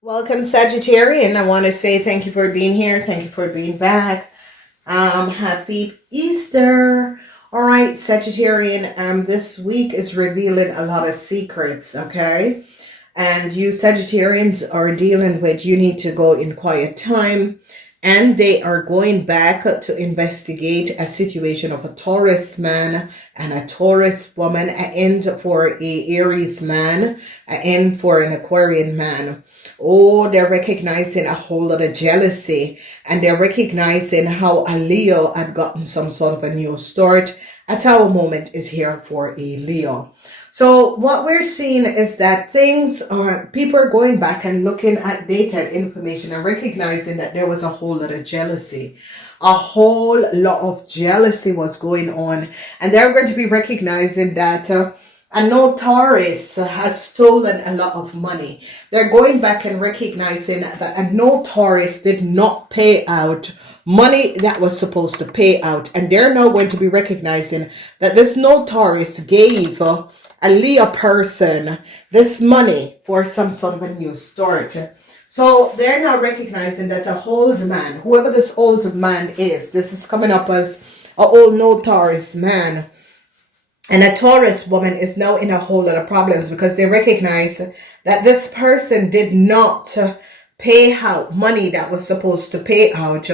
Welcome, Sagittarian. I want to say thank you for being here. Thank you for being back. Happy Easter. All right, Sagittarian. This week is revealing a lot of secrets, okay? And you Sagittarians are dealing with, you need to go in quiet time. And they are going back to investigate a situation of a Taurus man and a Taurus woman, an end for a Aries man, an end for an Aquarian man. Oh, they're recognizing a whole lot of jealousy, and they're recognizing how a Leo had gotten some sort of a new start. A Tower moment is here for a Leo. So what we're seeing is that people are going back and looking at data and information and recognizing that there was a whole lot of jealousy. A whole lot of jealousy was going on. And they're going to be recognizing that a notorious has stolen a lot of money. They're going back and recognizing that a notorious did not pay out money that was supposed to pay out. And they're now going to be recognizing that this notorious gave a Leo person this money for some sort of a new start. So they're now recognizing that a old man, whoever this old man is, this is coming up as an old notorious man. And a Taurus woman is now in a whole lot of problems because they recognize that this person did not pay out money that was supposed to pay out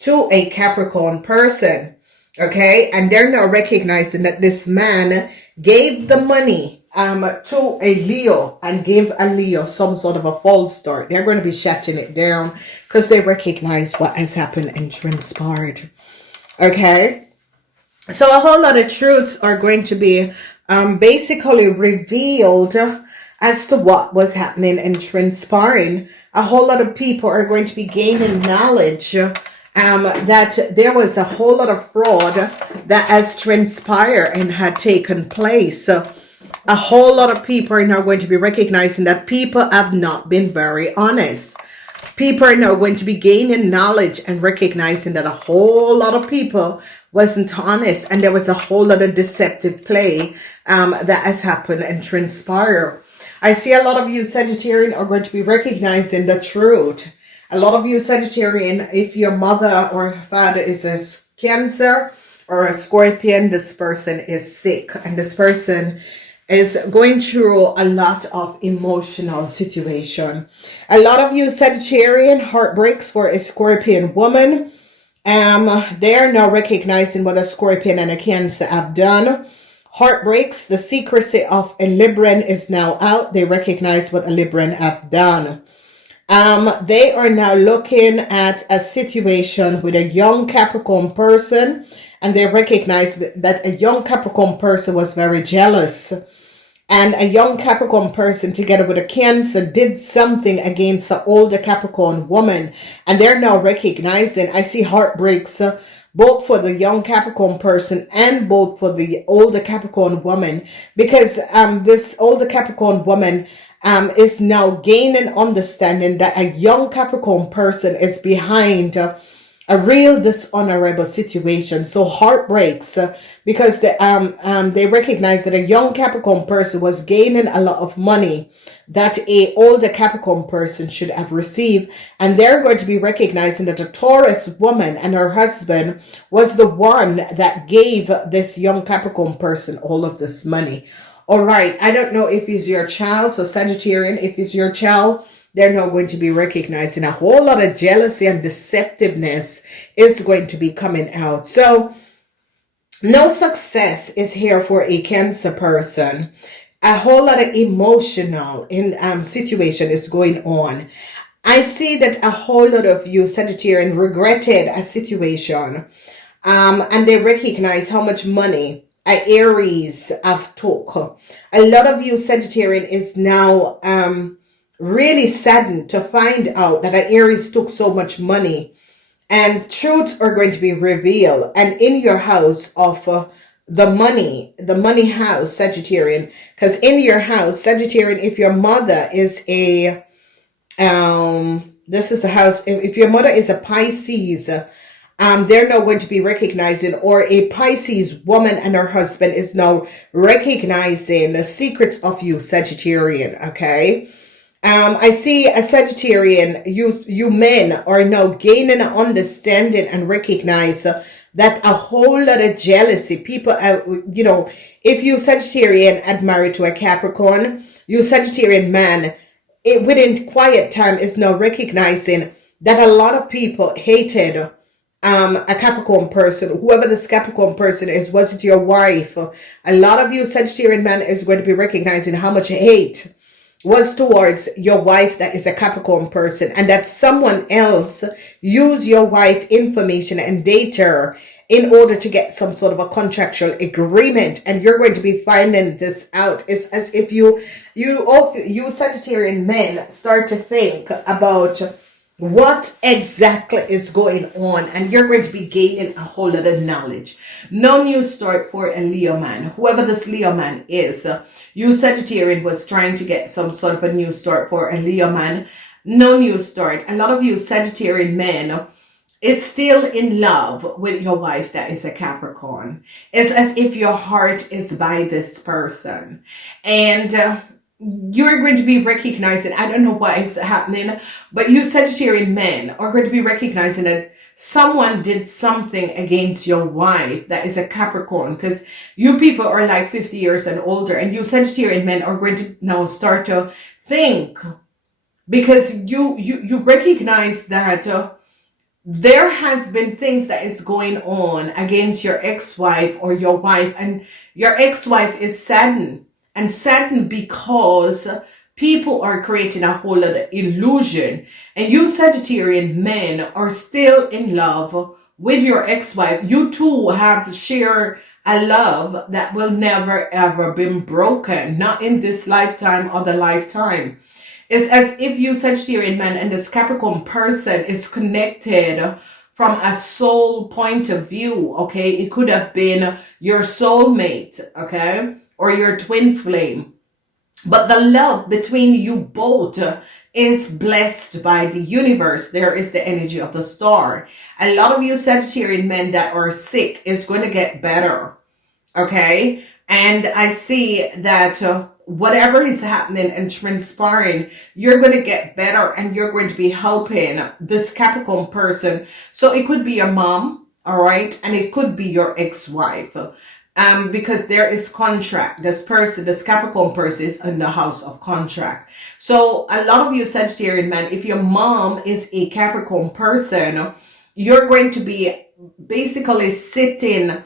to a Capricorn person. Okay, and they're now recognizing that this man gave the money to a Leo and gave a Leo some sort of a false start. They're going to be shutting it down because they recognize what has happened and transpired. Okay, so a whole lot of truths are going to be basically revealed as to what was happening and transpiring. A whole lot of people are going to be gaining knowledge that there was a whole lot of fraud that has transpired and had taken place. So a whole lot of people are now going to be recognizing that people have not been very honest. People are now going to be gaining knowledge and recognizing that a whole lot of people wasn't honest, and there was a whole lot of deceptive play that has happened and transpired. I see a lot of you Sagittarian are going to be recognizing the truth. A lot of you Sagittarian, if your mother or father is a Cancer or a Scorpion, this person is sick, and this person is going through a lot of emotional situation. A lot of you Sagittarian, heartbreaks for a Scorpion woman. They are now recognizing what a Scorpion and a Cancer have done. Heartbreaks, the secrecy of a Libran is now out. They recognize what a Libran have done. They are now looking at a situation with a young Capricorn person, and they recognize that a young Capricorn person was very jealous. And a young Capricorn person together with a Cancer did something against an older Capricorn woman. And they're now recognizing, I see heartbreaks both for the young Capricorn person and both for the older Capricorn woman. Because this older Capricorn woman is now gaining understanding that a young Capricorn person is behind a real dishonorable situation. So heartbreaks because they recognize that a young Capricorn person was gaining a lot of money that a older Capricorn person should have received, and they're going to be recognizing that a Taurus woman and her husband was the one that gave this young Capricorn person all of this money. All right, I don't know if it's your child, so Sagittarian, if it's your child, they're now going to be recognizing a whole lot of jealousy and deceptiveness is going to be coming out. So no success is here for a Cancer person. A whole lot of emotional situation is going on. I see that a whole lot of you Sagittarian regretted a situation, and they recognize how much money a Aries have took. A lot of you Sagittarian is now really saddened to find out that an Aries took so much money, and truths are going to be revealed. And in your house of the money house, Sagittarian, because in your house, Sagittarian, if your mother is a this is the house, if your mother is a Pisces, they're now going to be recognizing, or a Pisces woman and her husband is now recognizing the secrets of you Sagittarian. Okay, I see a Sagittarian, you men are now gaining an understanding and recognize that a whole lot of jealousy, people, if you Sagittarian and married to a Capricorn, you Sagittarian man, within quiet time is now recognizing that a lot of people hated a Capricorn person, whoever this Capricorn person is. Was it your wife? A lot of you Sagittarian man is going to be recognizing how much hate was towards your wife that is a Capricorn person, and that someone else use your wife information and data in order to get some sort of a contractual agreement, and you're going to be finding this out. It's as if you Sagittarian men start to think about what exactly is going on, and you're going to be gaining a whole lot of knowledge. No new start for a Leo man, whoever this Leo man is. You Sagittarian was trying to get some sort of a new start for a Leo man. No new start. A lot of you Sagittarian men is still in love with your wife that is a Capricorn. It's as if your heart is by this person, and you're going to be recognizing, I don't know what is happening, but you Sagittarian men are going to be recognizing that someone did something against your wife that is a Capricorn, because you people are like 50 years and older, and you Sagittarian men are going to now start to think, because you recognize that there has been things that is going on against your ex-wife or your wife, and your ex-wife is saddened, and saddened because people are creating a whole lot of illusion, and you Sagittarian men are still in love with your ex-wife. You two have shared a love that will never ever be broken, not in this lifetime or the lifetime. It's as if you Sagittarian man and this Capricorn person is connected from a soul point of view, okay? It could have been your soulmate, okay? Or your twin flame. But the love between you both is blessed by the universe. There is the energy of the star. A lot of you Sagittarian men that are sick is going to get better, okay? And I see that whatever is happening and transpiring, you're going to get better, and you're going to be helping this Capricorn person. So it could be your mom, all right? And it could be your ex-wife. Because there is contract. This Capricorn person is in the house of contract. So a lot of you Sagittarian men, if your mom is a Capricorn person, you're going to be basically sitting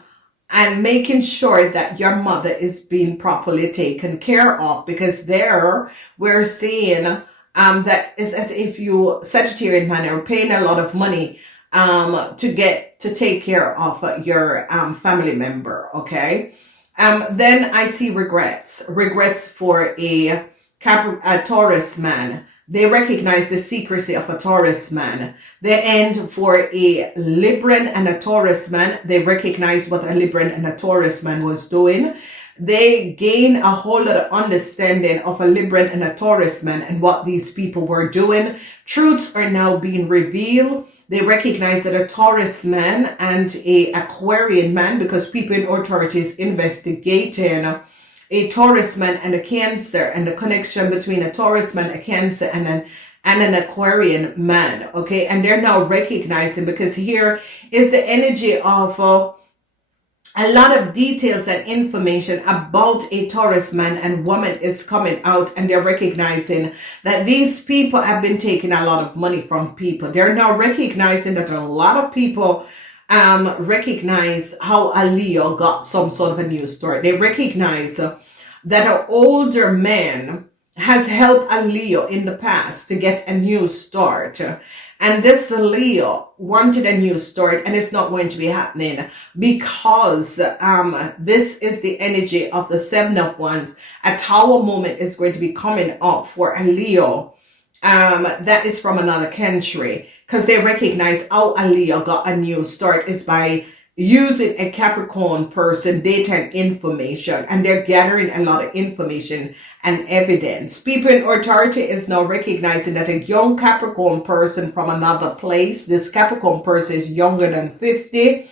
and making sure that your mother is being properly taken care of, because there we're seeing that is as if you Sagittarian men are paying a lot of money to take care of your family member, okay? Then I see regrets for a Taurus man. They recognize the secrecy of a Taurus man. They end for a Libran and a Taurus man. They recognize what a Libran and a Taurus man was doing. They gain a whole lot of understanding of a Libran and a Taurus man and what these people were doing. Truths are now being revealed. They recognize that a Taurus man and a Aquarian man, because people in authority is investigating a Taurus man and a Cancer, and the connection between a Taurus man, a Cancer, and an Aquarian man, okay? And they're now recognizing, because here is the energy of a lot of details and information about a Taurus man and woman is coming out, and they're recognizing that these people have been taking a lot of money from people. They're now recognizing that a lot of people recognize how a Leo got some sort of a new start. They recognize that an older man has helped a Leo in the past to get a new start. And this Leo wanted a new start, and it's not going to be happening, because this is the energy of the Seven of Wands. A Tower moment is going to be coming up for a Leo that is from another country, because they recognize how a Leo got a new start is by using a Capricorn person data and information, and they're gathering a lot of information and evidence. People in authority is now recognizing that a young Capricorn person from another place, this Capricorn person is younger than 50,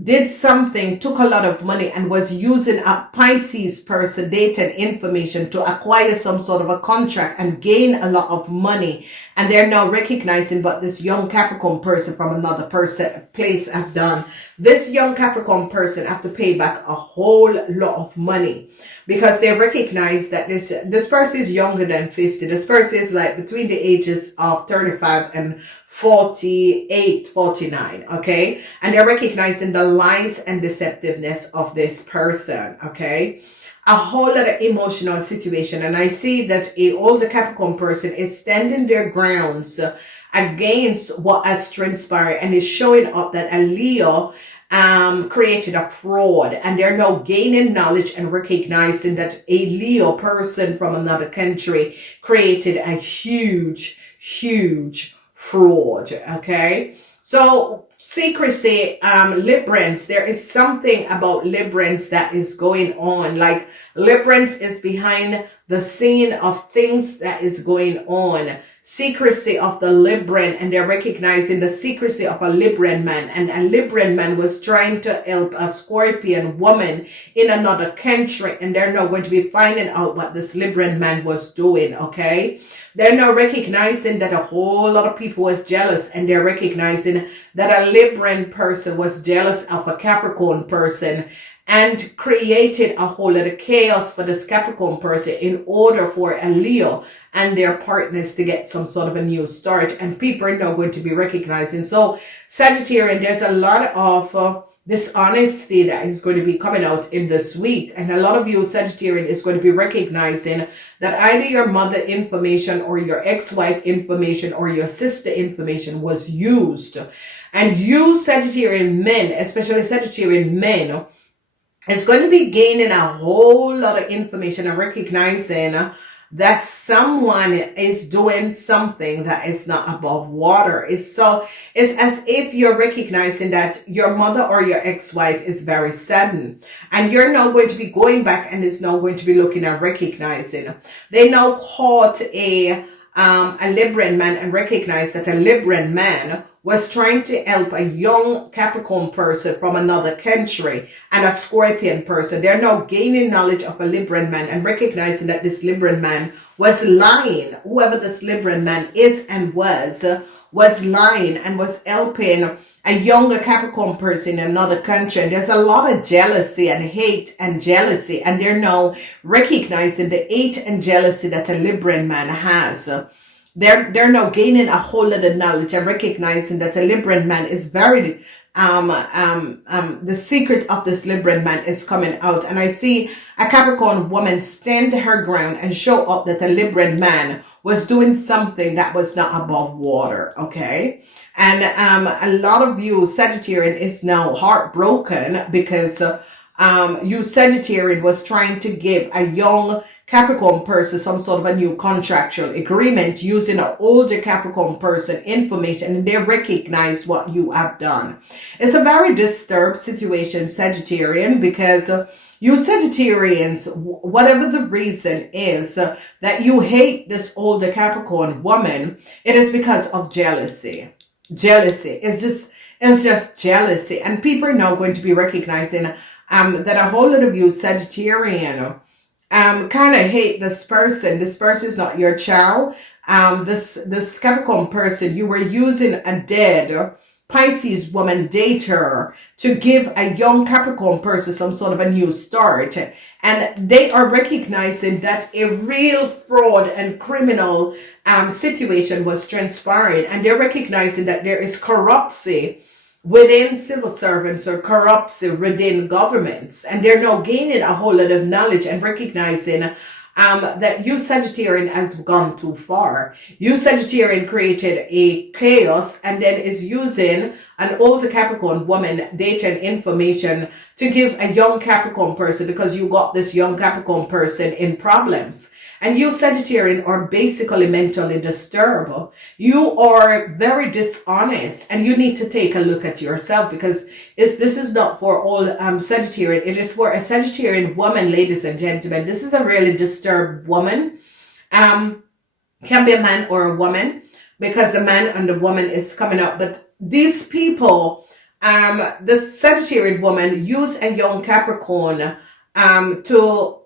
did something, took a lot of money, and was using a Pisces person data and information to acquire some sort of a contract and gain a lot of money. And they're now recognizing what this young Capricorn person from another place have done. This young Capricorn person have to pay back a whole lot of money because they recognize that this person is younger than 50. This person is like between the ages of 35 and 48, 49, okay? And they're recognizing the lies and deceptiveness of this person, okay? A whole lot of emotional situation. And I see that a older Capricorn person is standing their grounds against what has transpired and is showing up that a Leo created a fraud, and they're now gaining knowledge and recognizing that a Leo person from another country created a huge fraud. Okay, so secrecy, Librans, there is something about Librans that is going on. Like Librans is behind the scene of things that is going on. Secrecy of the Libran, and they're recognizing the secrecy of a Libran man. And a Libran man was trying to help a Scorpion woman in another country, and they're now going to be finding out what this Libran man was doing, okay? They're now recognizing that a whole lot of people was jealous, and they're recognizing that a Libran person was jealous of a Capricorn person and created a whole lot of chaos for this Capricorn person in order for a Leo and their partners to get some sort of a new start. And people are now going to be recognizing. So Sagittarius, there's a lot of dishonesty that is going to be coming out in this week. And a lot of you Sagittarius is going to be recognizing that either your mother information or your ex-wife information or your sister information was used. And you Sagittarius men, especially Sagittarius men, is going to be gaining a whole lot of information and recognizing that someone is doing something that is not above water. It's as if you're recognizing that your mother or your ex-wife is very sudden, and you're now going to be going back and is now going to be looking and recognizing. They now caught a Libran man and recognized that a Libran man was trying to help a young Capricorn person from another country and a Scorpion person. They're now gaining knowledge of a Libran man and recognizing that this Libran man was lying. Whoever this Libran man is and was lying and was helping a younger Capricorn person in another country. And there's a lot of jealousy and hate and jealousy. And they're now recognizing the hate and jealousy that a Libran man has. They're now gaining a whole lot of knowledge and recognizing that a Libran man is very, the secret of this Libran man is coming out. And I see a Capricorn woman stand her ground and show up that a Libran man was doing something that was not above water, okay? And a lot of you Sagittarius is now heartbroken because you Sagittarius was trying to give a young Capricorn person some sort of a new contractual agreement using an older Capricorn person information, and they recognize what you have done. It's a very disturbed situation, Sagittarian, because you Sagittarians, whatever the reason is that you hate this older Capricorn woman, it is because of jealousy. Jealousy. It's just jealousy. And people are now going to be recognizing that a whole lot of you Sagittarian kind of hate this person. This person is not your child. This Capricorn person, you were using a dead Pisces woman dater to give a young Capricorn person some sort of a new start. And they are recognizing that a real fraud and criminal situation was transpiring. And they're recognizing that there is corruption within civil servants or corruption within governments. And they're now gaining a whole lot of knowledge and recognizing that you Sagittarian has gone too far. You Sagittarian created a chaos and then is using an older Capricorn woman data and information to give a young Capricorn person, because you got this young Capricorn person in problems. And you Sagittarian are basically mentally disturbed. You are very dishonest, and you need to take a look at yourself, because this is not for all Sagittarian. It is for a Sagittarian woman, ladies and gentlemen. This is a really disturbed woman. Can be a man or a woman, because the man and the woman is coming up. But these people the Sagittarian woman used a young Capricorn to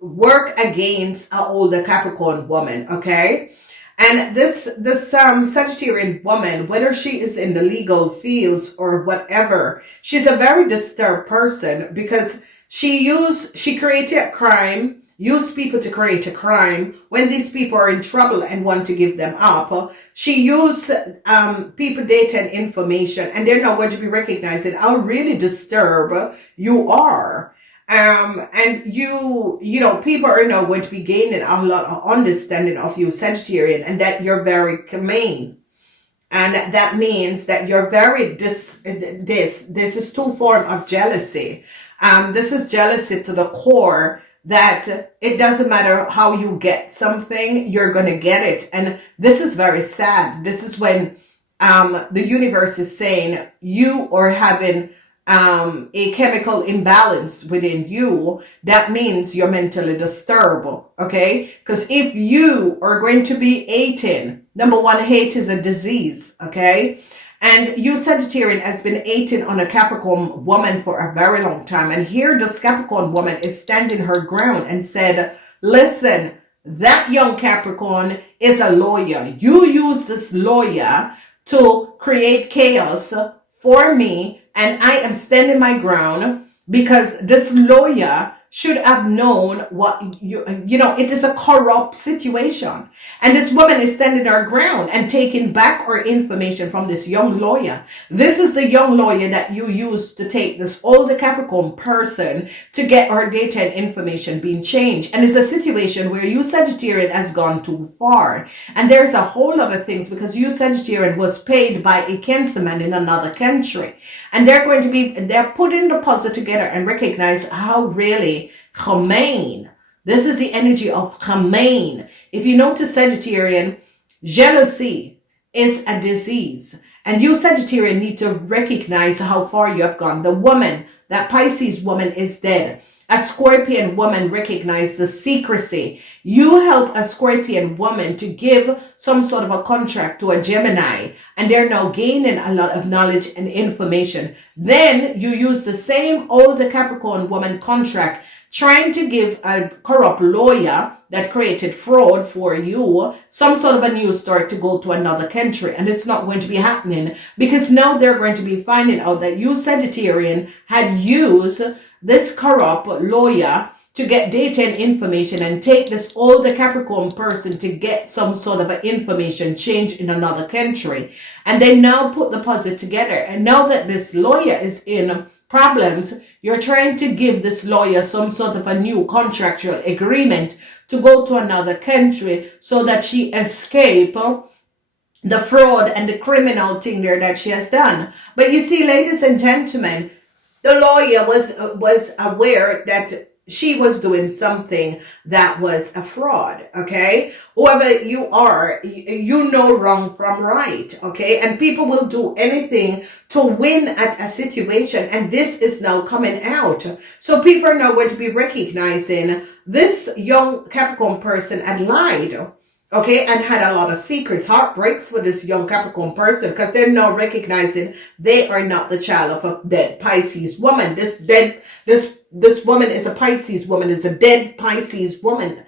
work against an older Capricorn woman, okay? And this Sagittarian woman, whether she is in the legal fields or whatever, she's a very disturbed person because she created a crime, used people to create a crime. When these people are in trouble and want to give them up, she used people data and information, and they're not going to be recognizing how really disturbed you are. And you know, people are now going to be gaining a lot of understanding of you, Sagittarian, and that you're very humane. And that means that you're very, this is two form of jealousy. This is jealousy to the core, that it doesn't matter how you get something, you're going to get it. And this is very sad. This is when, the universe is saying you are having a chemical imbalance within you. That means you're mentally disturbed, okay? Because if you are going to be hating, number one, hate is a disease, okay? And you, Sagittarian, has been hating on a Capricorn woman for a very long time. And here this Capricorn woman is standing her ground and said, listen, that young Capricorn is a lawyer. You use this lawyer to create chaos for me, and I am standing my ground because this lawyer should have known what you know, it is a corrupt situation. And this woman is standing her ground and taking back her information from this young lawyer. This is the young lawyer that you used to take this older Capricorn person to get her data and information being changed. And it's a situation where you, Sagittarian, has gone too far. And there's a whole lot of things because you, Sagittarian, was paid by a kinsman in another country. And they're putting the puzzle together and recognize how really humane. This is the energy of humane. If you notice, Sagittarian, jealousy is a disease. And you, Sagittarian, need to recognize how far you have gone. The woman, that Pisces woman, is dead. A Scorpion woman recognize the secrecy. You help a Scorpion woman to give some sort of a contract to a Gemini, and they're now gaining a lot of knowledge and information. Then you use the same older Capricorn woman contract, trying to give a corrupt lawyer that created fraud for you some sort of a news story to go to another country. And it's not going to be happening because now they're going to be finding out that you, Sagittarian, had used this corrupt lawyer to get data and information and take this older Capricorn person to get some sort of an information change in another country. And they now put the puzzle together. And now that this lawyer is in problems, you're trying to give this lawyer some sort of a new contractual agreement to go to another country so that she escape the fraud and the criminal thing there that she has done. But you see, ladies and gentlemen, the lawyer was aware that she was doing something that was a fraud, okay? Whoever you are, you know wrong from right, okay? And people will do anything to win at a situation, and this is now coming out. So people are now going to be recognizing this young Capricorn person had lied, okay, and had a lot of secrets, heartbreaks for this young Capricorn person because they're now recognizing they are not the child of a dead Pisces woman. This woman is a Pisces woman, is a dead Pisces woman.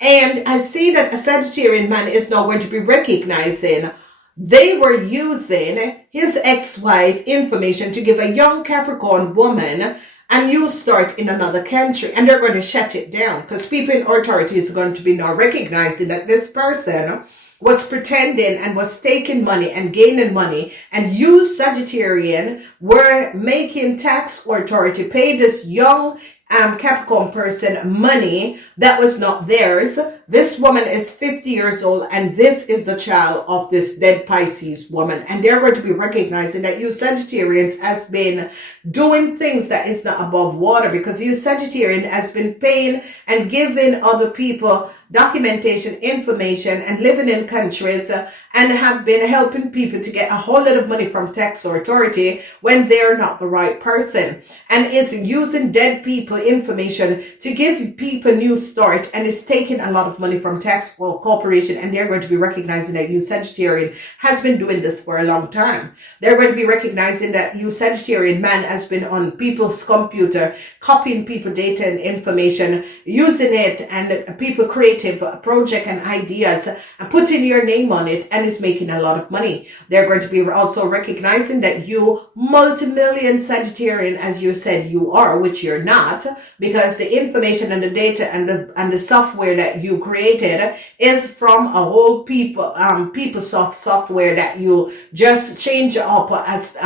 And I see that a Sagittarian man is now going to be recognizing they were using his ex-wife information to give a young Capricorn woman a new start in another country, and they're going to shut it down because people in authorities are going to be now recognizing that this person was pretending and was taking money and gaining money, and you, Sagittarian, were making tax authority pay this young Capricorn person money that was not theirs. This woman is 50 years old, and this is the child of this dead Pisces woman. And they're going to be recognizing that you, Sagittarians, has been doing things that is not above water, because you, Sagittarian, has been paying and giving other people documentation, information, and living in countries and have been helping people to get a whole lot of money from tax authority when they're not the right person, and is using dead people information to give people new start, and is taking a lot of money from tax or corporation, and they're going to be recognizing that you Sagittarian has been doing this for a long time. They're going to be recognizing that you Sagittarian man has been on people's computer, copying people data and information, using it, and people creative project and ideas, and putting your name on it, and is making a lot of money. They're going to be also recognizing that you multi-million Sagittarian, as you said you are, which you're not, because the information and the data and the software that you created is from a whole PeopleSoft software that you just change up as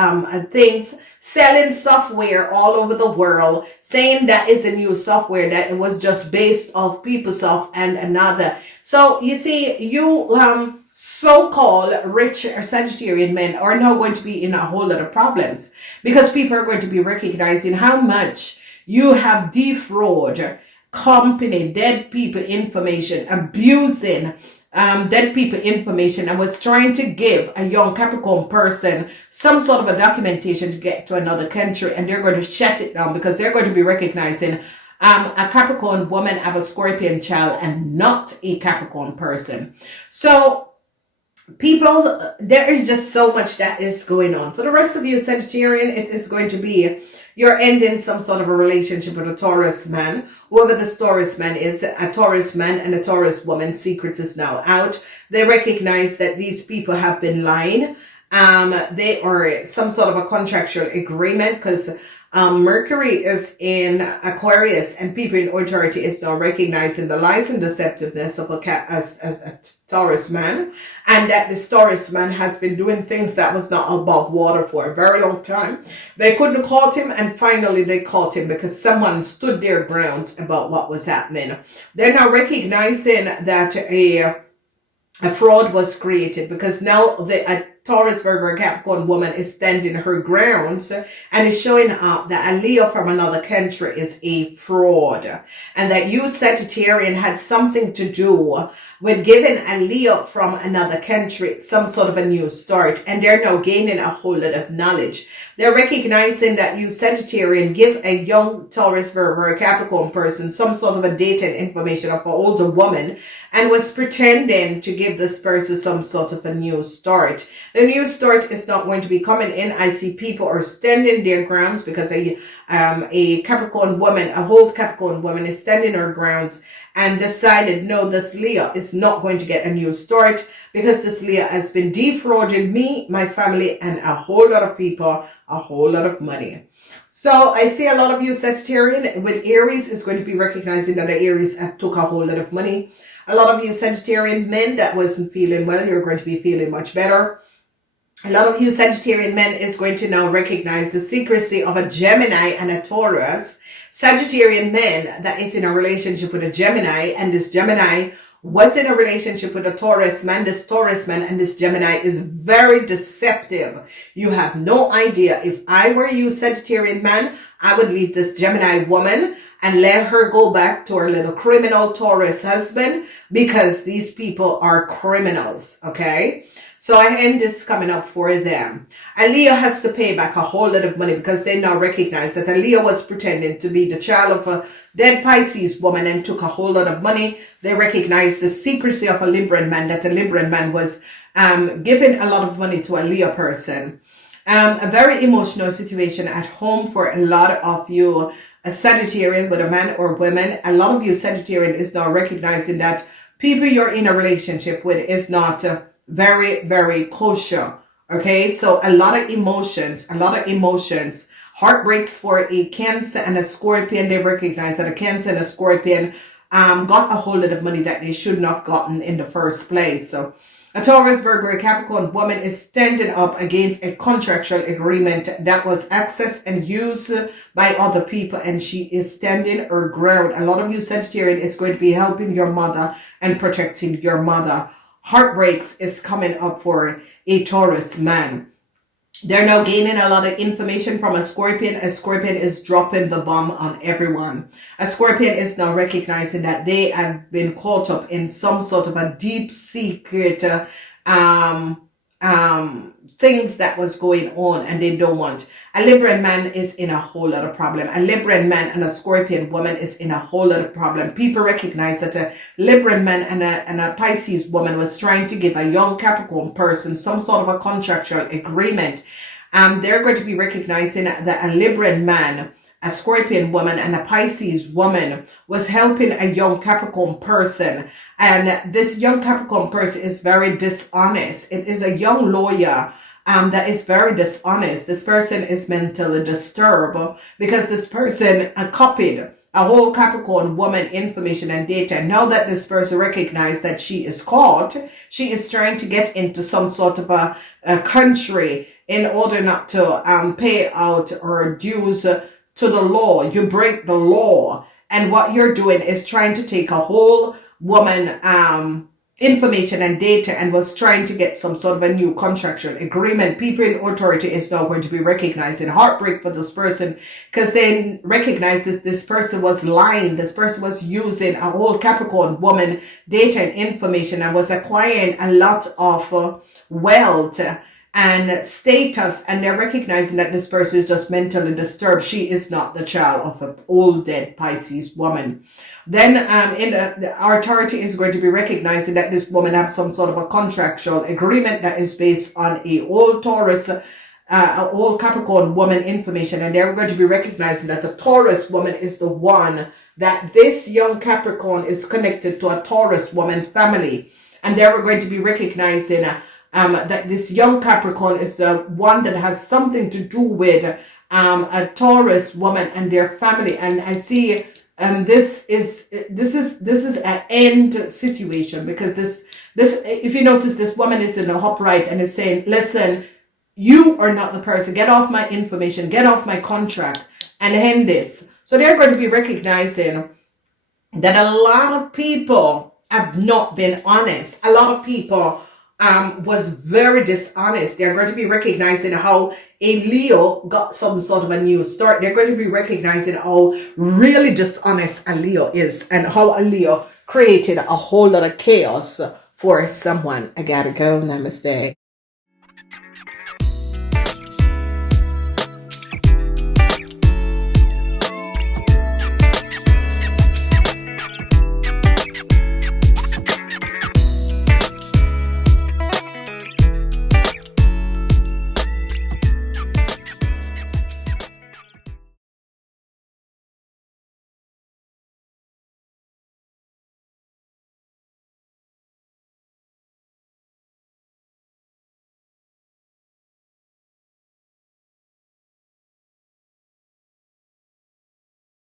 things, selling software all over the world, saying that is a new software that it was just based off PeopleSoft and another. So you see, you so-called rich Sagittarian men are now going to be in a whole lot of problems, because people are going to be recognizing how much you have defrauded company, dead people information, abusing dead people information, and was trying to give a young Capricorn person some sort of a documentation to get to another country, and they're going to shut it down because they're going to be recognizing a Capricorn woman have a Scorpion child and not a Capricorn person. So people, there is just so much that is going on. For the rest of you Sagittarian, it is going to be you're ending some sort of a relationship with a Taurus man. Whoever this Taurus man is, a Taurus man and a Taurus woman, secret is now out. They recognize that these people have been lying. They are some sort of a contractual agreement, because Mercury is in Aquarius, and people in authority is now recognizing the lies and deceptiveness of a Taurus man, and that this Taurus man has been doing things that was not above water for a very long time. They couldn't caught him, and finally they caught him because someone stood their ground about what was happening. They're now recognizing that a fraud was created, because now a Taurus, Virgo, Capricorn woman is standing her grounds and is showing up that a Leo from another country is a fraud, and that you Sagittarian had something to do with giving a Leo from another country some sort of a new start, and they're now gaining a whole lot of knowledge. They're recognizing that you Sagittarian give a young Taurus, Virgo, Capricorn person some sort of a data and information of an older woman, and was pretending to give this person some sort of a new start. The new start is not going to be coming in. I see people are standing their grounds because a Capricorn woman, a whole Capricorn woman is standing her grounds and decided, no, this Leo is not going to get a new start, because this Leo has been defrauding me, my family, and a whole lot of people, a whole lot of money. So I see a lot of you Sagittarian with Aries is going to be recognizing that the Aries took a whole lot of money. A lot of you Sagittarian men that wasn't feeling well, you're going to be feeling much better. A lot of you Sagittarian men is going to now recognize the secrecy of a Gemini and a Taurus. Sagittarian men that is in a relationship with a Gemini, and this Gemini was in a relationship with a Taurus man. This Taurus man and this Gemini is very deceptive. You have no idea. If I were you Sagittarian man, I would leave this Gemini woman and let her go back to her little criminal Taurus husband, because these people are criminals, okay? So I end this coming up for them. A Leo has to pay back a whole lot of money, because they now recognize that a Leo was pretending to be the child of a dead Pisces woman and took a whole lot of money. They recognize the secrecy of a Libran man, that the Libran man was giving a lot of money to a Leo person. A very emotional situation at home for a lot of you a Sagittarian, whether man or women. A lot of you Sagittarian is now recognizing that people you're in a relationship with is not very, very kosher. Okay, so a lot of emotions, heartbreaks for a Cancer and a Scorpion. They recognize that a Cancer and a Scorpion got a whole lot of money that they shouldn't have gotten in the first place. So a Taurus, Virgo, Capricorn woman is standing up against a contractual agreement that was accessed and used by other people, and she is standing her ground. A lot of you Sagittarian is going to be helping your mother and protecting your mother. Heartbreaks is coming up for a Taurus man. They're now gaining a lot of information from a Scorpion. A Scorpion is dropping the bomb on everyone. A Scorpion is now recognizing that they have been caught up in some sort of a deep secret things that was going on, and they don't want. A Libran man is in a whole lot of problem. A Libran man and a Scorpion woman is in a whole lot of problem. People recognize that a Libran man and a Pisces woman was trying to give a young Capricorn person some sort of a contractual agreement. They're going to be recognizing that a Libran man, a Scorpion woman, and a Pisces woman was helping a young Capricorn person. And this young Capricorn person is very dishonest. It is a young lawyer that is very dishonest. This person is mentally disturbed because this person copied a whole Capricorn woman information and data. Now that this person recognized that she is caught, she is trying to get into some sort of a country in order not to pay out her dues to the law. You break the law, and what you're doing is trying to take a whole woman information and data and was trying to get some sort of a new contractual agreement. People in authority is now going to be recognizing heartbreak for this person because they recognize this person was lying. This person was using a whole Capricorn woman data and information and was acquiring a lot of wealth and status, and they're recognizing that this person is just mentally disturbed. She is not the child of an old dead Pisces woman. Then our authority is going to be recognizing that this woman has some sort of a contractual agreement that is based on a old Taurus, a old Capricorn woman information, and they're going to be recognizing that the Taurus woman is the one that this young Capricorn is connected to a Taurus woman family, and they're going to be recognizing that this young Capricorn is the one that has something to do with a Taurus woman and their family. And I see this is an end situation, because this if you notice, this woman is in the upright and is saying, listen, you are not the person. Get off my information, get off my contract, and end this. So they're going to be recognizing that a lot of people have not been honest. A lot of people was very dishonest. They're going to be recognizing how a Leo got some sort of a new start. They're going to be recognizing how really dishonest a Leo is and how a Leo created a whole lot of chaos for someone. I gotta go. Namaste.